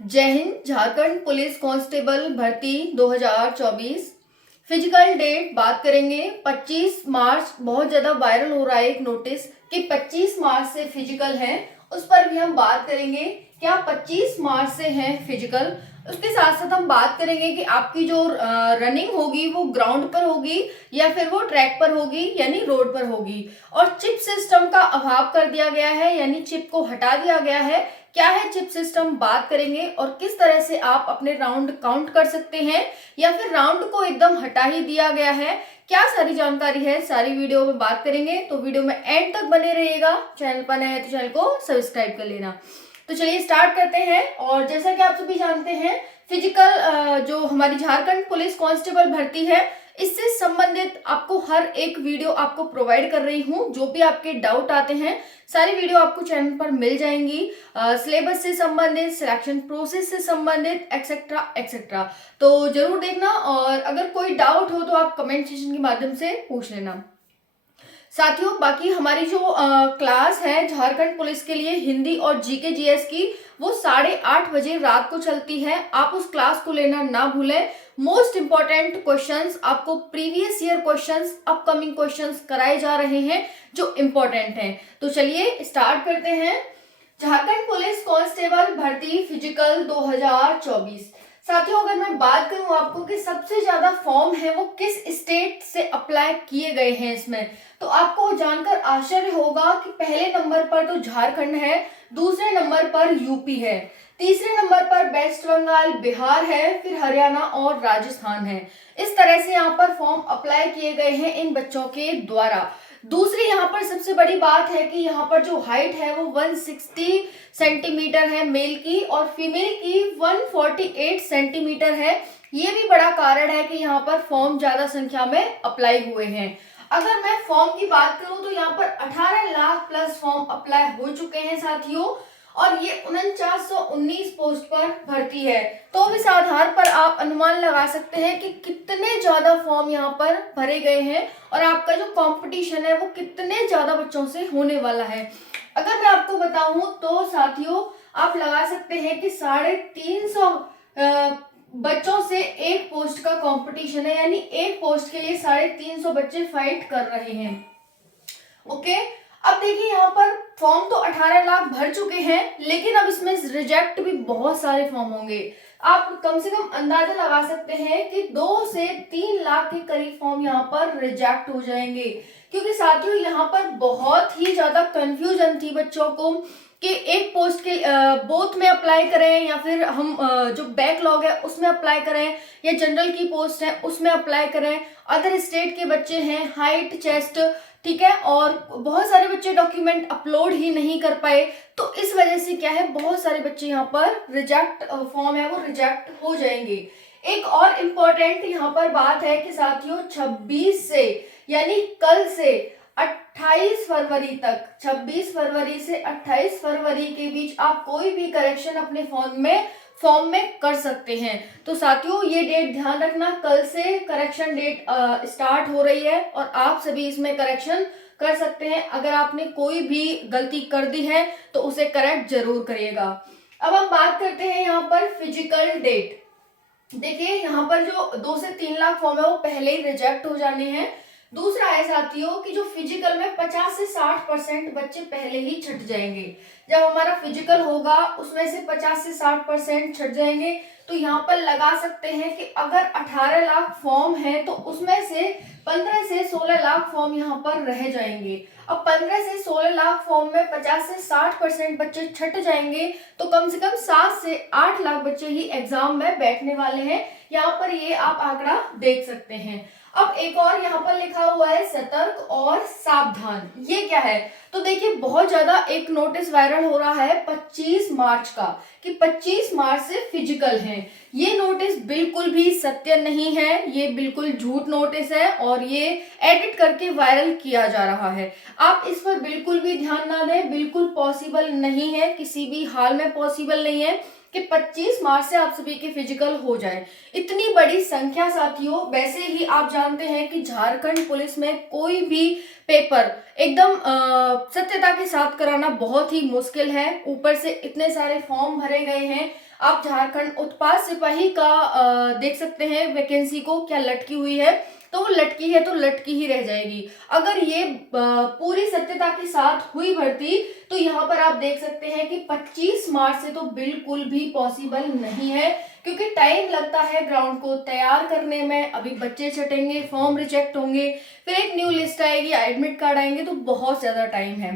जय Hind. Jharkhand police constable भर्ती 2024 physical date बात करेंगे 25 मार्च। बहुत ज्यादा वायरल हो रहा है एक नोटिस कि 25 मार्च से फिजिकल है, उस पर भी हम बात करेंगे। क्या 25 मार्च से है फिजिकल? उसके साथ साथ हम बात करेंगे कि आपकी जो रनिंग होगी वो ग्राउंड पर होगी या फिर वो ट्रैक पर होगी यानी रोड पर होगी। और चिप सिस्टम का अभाव कर दिया गया है यानी चिप को हटा दिया गया है। क्या है चिप सिस्टम बात करेंगे और किस तरह से आप अपने राउंड काउंट कर सकते हैं या फिर राउंड को एकदम हटा ही दिया गया है। क्या सारी जानकारी है सारी वीडियो में बात करेंगे, तो वीडियो में एंड तक बने रहिएगा। चैनल पर नए हैं तो चैनल को सब्सक्राइब कर लेना। तो चलिए स्टार्ट करते हैं। और जैसा कि आप सभी जानते हैं फिजिकल जो हमारी झारखंड पुलिस कांस्टेबल भर्ती है इससे संबंधित आपको हर एक वीडियो आपको प्रोवाइड कर रही हूँ। जो भी आपके डाउट आते हैं सारी वीडियो आपको चैनल पर मिल जाएंगी, सिलेबस से संबंधित, सिलेक्शन प्रोसेस से संबंधित एक्सेट्रा एक्सेट्रा। तो जरूर देखना और अगर कोई डाउट हो तो आप कमेंट सेक्शन के माध्यम से पूछ लेना। साथियों बाकी हमारी जो क्लास है झारखंड पुलिस के लिए हिंदी और जीके जीएस की वो 8:30 बजे रात को चलती है। आप उस क्लास को लेना ना भूलें। मोस्ट इंपॉर्टेंट क्वेश्चंस आपको previous year questions, upcoming questions कराए जा रहे हैं जो इंपॉर्टेंट हैं। तो चलिए स्टार्ट करते हैं। झारखंड पुलिस कांस्टेबल भर्ती फिजिकल 2024। साथियों अगर मैं बात करूं आपको कि सबसे ज्यादा फॉर्म है वो किस स्टेट से अप्लाई किए गए हैं इसमें, तो आपको जानकर आश्चर्य होगा कि पहले नंबर पर तो झारखंड है, दूसरे नंबर पर यूपी है, तीसरे नंबर पर वेस्ट बंगाल, बिहार है, फिर हरियाणा और राजस्थान है। इस तरह से यहाँ पर फॉर्म अप्लाई किए गए हैं इन बच्चों के द्वारा। दूसरी यहाँ पर सबसे बड़ी बात है कि यहाँ पर जो हाइट है वो 160 सेंटीमीटर है मेल की और फीमेल की 148 सेंटीमीटर है। ये भी बड़ा कारण है कि यहाँ पर फॉर्म ज्यादा संख्या में अप्लाई हुए हैं। अगर मैं फॉर्म की बात करूं तो यहाँ पर 18 लाख प्लस फॉर्म अप्लाई हो चुके हैं साथियों, और ये 4919 पोस्ट पर भर्ती है। तो इस आधार पर आप अनुमान लगा सकते हैं कि कितने ज्यादा फॉर्म यहाँ पर भरे गए हैं और आपका जो कंपटीशन है वो कितने ज्यादा बच्चों से होने वाला है। अगर मैं आपको बताऊं तो साथियों आप लगा सकते हैं कि 350 बच्चों से एक पोस्ट का कंपटीशन है, यानी एक पोस्ट के लिए 350 बच्चे फाइट कर रहे हैं। ओके, अब देखिए यहाँ पर फॉर्म तो 18 लाख भर चुके हैं, लेकिन अब इसमें रिजेक्ट भी बहुत सारे फॉर्म होंगे। आप कम से कम अंदाजा लगा सकते हैं कि 2 से 3 लाख के करीब फॉर्म यहाँ पर रिजेक्ट हो जाएंगे। क्योंकि साथियों यहाँ पर बहुत ही ज्यादा कंफ्यूजन थी बच्चों को कि एक पोस्ट के बोथ में अप्लाई करें या फिर हम जो बैकलॉग है उसमें अप्लाई करें या जनरल की पोस्ट है उसमें अप्लाई करें। अदर स्टेट के बच्चे हैं, हाइट, चेस्ट, ठीक है, और बहुत सारे बच्चे डॉक्यूमेंट अपलोड ही नहीं कर पाए। तो इस वजह से क्या है बहुत सारे बच्चे यहाँ पर रिजेक्ट फॉर्म है वो रिजेक्ट हो जाएंगे। एक और इम्पोर्टेंट यहाँ पर बात है कि साथियों 26 से यानी कल से 28 फरवरी तक, 26 फरवरी से 28 फरवरी के बीच आप कोई भी करेक्शन अपने फॉर्म में कर सकते हैं। तो साथियों ये डेट ध्यान रखना, कल से करेक्शन डेट स्टार्ट हो रही है और आप सभी इसमें करेक्शन कर सकते हैं। अगर आपने कोई भी गलती कर दी है तो उसे करेक्ट जरूर करिएगा। अब हम बात करते हैं यहाँ पर फिजिकल डेट। देखिए यहाँ पर जो 2 से 3 लाख फॉर्म है वो पहले ही रिजेक्ट हो जाने हैं। दूसरा है साथियों कि जो फिजिकल में 50 से 60% बच्चे पहले ही छट जाएंगे। जब हमारा फिजिकल होगा उसमें से 50 से 60% छट जाएंगे। तो यहाँ पर लगा सकते हैं कि अगर 18 लाख फॉर्म है तो उसमें से 15 से 16 लाख फॉर्म यहाँ पर रह जाएंगे। अब 15 से 16 लाख फॉर्म में 50 से 60% बच्चे छट जाएंगे तो कम से कम 7 से 8 लाख बच्चे ही एग्जाम में बैठने वाले हैं। यहाँ पर ये आप आंकड़ा देख सकते हैं। अब एक और यहाँ पर लिखा हुआ है सतर्क और सावधान, ये क्या है? तो देखिए बहुत ज्यादा एक नोटिस वायरल हो रहा है 25 मार्च का कि 25 मार्च से फिजिकल है। ये नोटिस बिल्कुल भी सत्य नहीं है, ये बिल्कुल झूठ नोटिस है और ये एडिट करके वायरल किया जा रहा है। आप इस पर बिल्कुल भी ध्यान ना दें, बिल्कुल पॉसिबल नहीं है, किसी भी हाल में पॉसिबल नहीं है। कि 25 मार्च से आप सभी के फिजिकल हो जाए। इतनी बड़ी संख्या साथियों, वैसे ही आप जानते हैं कि झारखंड पुलिस में कोई भी पेपर एकदम सत्यता के साथ कराना बहुत ही मुश्किल है। ऊपर से इतने सारे फॉर्म भरे गए हैं। आप झारखंड उत्पाद सिपाही का देख सकते हैं वैकेंसी को क्या लटकी हुई है, तो वो लटकी है तो लटकी ही रह जाएगी। अगर ये पूरी सत्यता के साथ हुई भर्ती तो यहाँ पर आप देख सकते हैं कि 25 मार्च से तो बिल्कुल भी पॉसिबल नहीं है, क्योंकि टाइम लगता है ग्राउंड को तैयार करने में। अभी बच्चे छटेंगे, फॉर्म रिजेक्ट होंगे, फिर एक न्यू लिस्ट आएगी, एडमिट कार्ड आएंगे, तो बहुत ज्यादा टाइम है।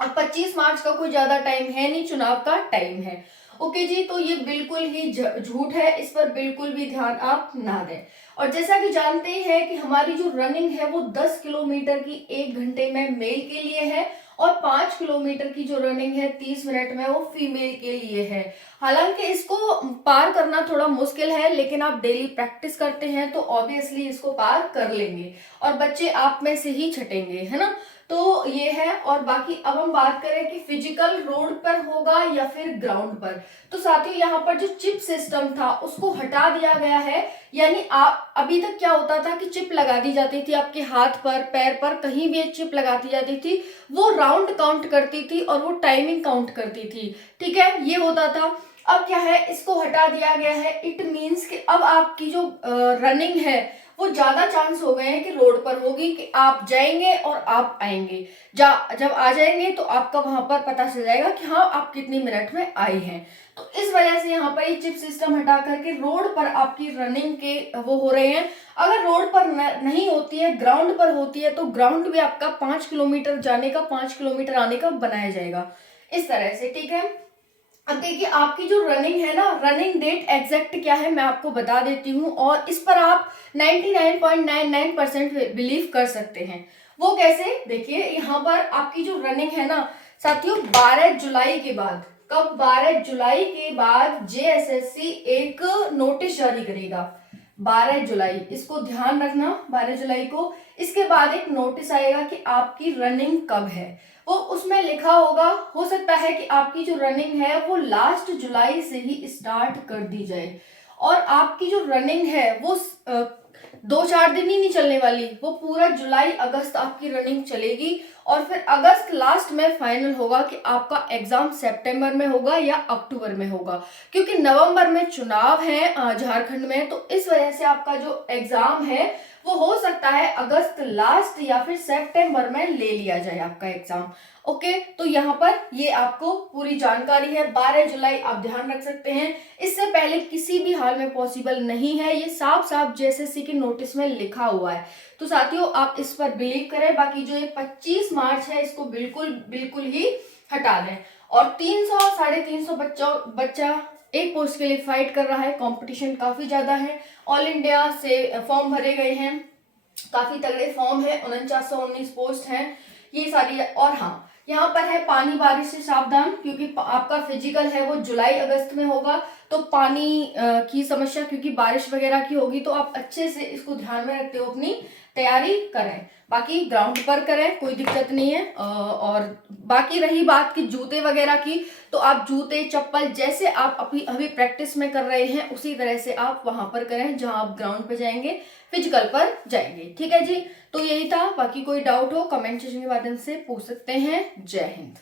अब 25 मार्च का कोई ज्यादा टाइम है नहीं, चुनाव का टाइम है। ओके जी, तो ये बिल्कुल ही झूठ है, इस पर बिल्कुल भी ध्यान आप ना दें। और जैसा कि जानते हैं कि हमारी जो रनिंग है वो 10 किलोमीटर की 1 घंटे में मेल के लिए है, और 5 किलोमीटर की जो रनिंग है 30 मिनट में वो फीमेल के लिए है। हालांकि इसको पार करना थोड़ा मुश्किल है, लेकिन आप डेली प्रैक्टिस करते हैं तो ऑब्वियसली इसको पार कर लेंगे, और बच्चे आप में से ही छटेंगे, है ना। तो ये है। और बाकी अब हम बात करें कि फिजिकल रोड पर होगा या फिर ग्राउंड पर, तो साथियों यहाँ पर जो चिप सिस्टम था उसको हटा दिया गया है। यानी आप अभी तक क्या होता था कि चिप लगा दी जाती थी आपके हाथ पर, पैर पर, कहीं भी एक चिप लगा दी जाती थी, वो राउंड काउंट करती थी और वो टाइमिंग काउंट करती थी, ठीक है, ये होता था। अब क्या है, इसको हटा दिया गया है। इट मीन्स कि अब आपकी जो रनिंग है वो ज्यादा चांस हो गए हैं कि रोड पर होगी, कि आप जाएंगे और आप आएंगे। जब आ जाएंगे तो आपका वहां पर पता चल जाएगा कि हाँ आप कितनी मिनट में आए हैं। तो इस वजह से यहाँ पर ये चिप सिस्टम हटा करके रोड पर आपकी रनिंग के वो हो रहे हैं। अगर रोड पर नहीं होती है, ग्राउंड पर होती है, तो ग्राउंड भी आपका 5 किलोमीटर जाने का 5 किलोमीटर आने का बनाया जाएगा, इस तरह से, ठीक है। अब देखिए आपकी जो रनिंग है ना, रनिंग डेट एग्जैक्ट क्या है मैं आपको बता देती हूँ, और इस पर आप 99.99% बिलीव कर सकते हैं। वो कैसे, देखिए यहाँ पर आपकी जो रनिंग है ना साथियों, 12 जुलाई के बाद, कब, 12 जुलाई के बाद जेएसएससी एक नोटिस जारी करेगा। 12 जुलाई, इसको ध्यान रखना, 12 जुलाई को। इसके बाद एक नोटिस आएगा कि आपकी रनिंग कब है, वो उसमें लिखा होगा। हो सकता है कि आपकी जो रनिंग है वो लास्ट जुलाई से ही स्टार्ट कर दी जाए, और आपकी जो रनिंग है वो 2-4 दिन ही नहीं चलने वाली, वो पूरा जुलाई अगस्त आपकी रनिंग चलेगी, और फिर अगस्त लास्ट में फाइनल होगा कि आपका एग्जाम सितंबर में होगा या अक्टूबर में होगा, क्योंकि नवंबर में चुनाव है झारखंड में। तो इस वजह से आपका जो एग्जाम है वो हो सकता है अगस्त लास्ट या फिर सितंबर में ले लिया जाए आपका एग्जाम। ओके, तो यहाँ पर ये आपको पूरी जानकारी है। 12 जुलाई आप ध्यान रख सकते हैं, इससे पहले किसी भी हाल में पॉसिबल नहीं है, ये साफ साफ जेएसएससी के नोटिस में लिखा हुआ है। तो साथियों आप इस पर बिलीव करें। बाकी जो ये 25 मार्च है इसको बिल्कुल बिल्कुल ही हटा दें। और 300 350 बच्चा एक पोस्ट के लिए फाइट कर रहा है, कंपटीशन काफी ज्यादा है। ऑल इंडिया से फॉर्म भरे गए हैं, काफी तगड़े फॉर्म है, 4919 पोस्ट हैं ये सारी। और हाँ, यहाँ पर है पानी बारिश से सावधान, क्योंकि आपका फिजिकल है वो जुलाई अगस्त में होगा, तो पानी की समस्या क्योंकि बारिश वगैरह की होगी, तो आप अच्छे से इसको ध्यान में रखते हो अपनी तैयारी करें। बाकी ग्राउंड पर करें, कोई दिक्कत नहीं है। और बाकी रही बात की जूते वगैरह की, तो आप जूते चप्पल जैसे आप अभी प्रैक्टिस में कर रहे हैं उसी तरह से आप वहां पर करें जहां आप ग्राउंड पे जाएंगे, फिजिकल पर जाएंगे, ठीक है जी। तो यही था, बाकी कोई डाउट हो कमेंट सेक्शन के माध्यम से पूछ सकते हैं। जय हिंद।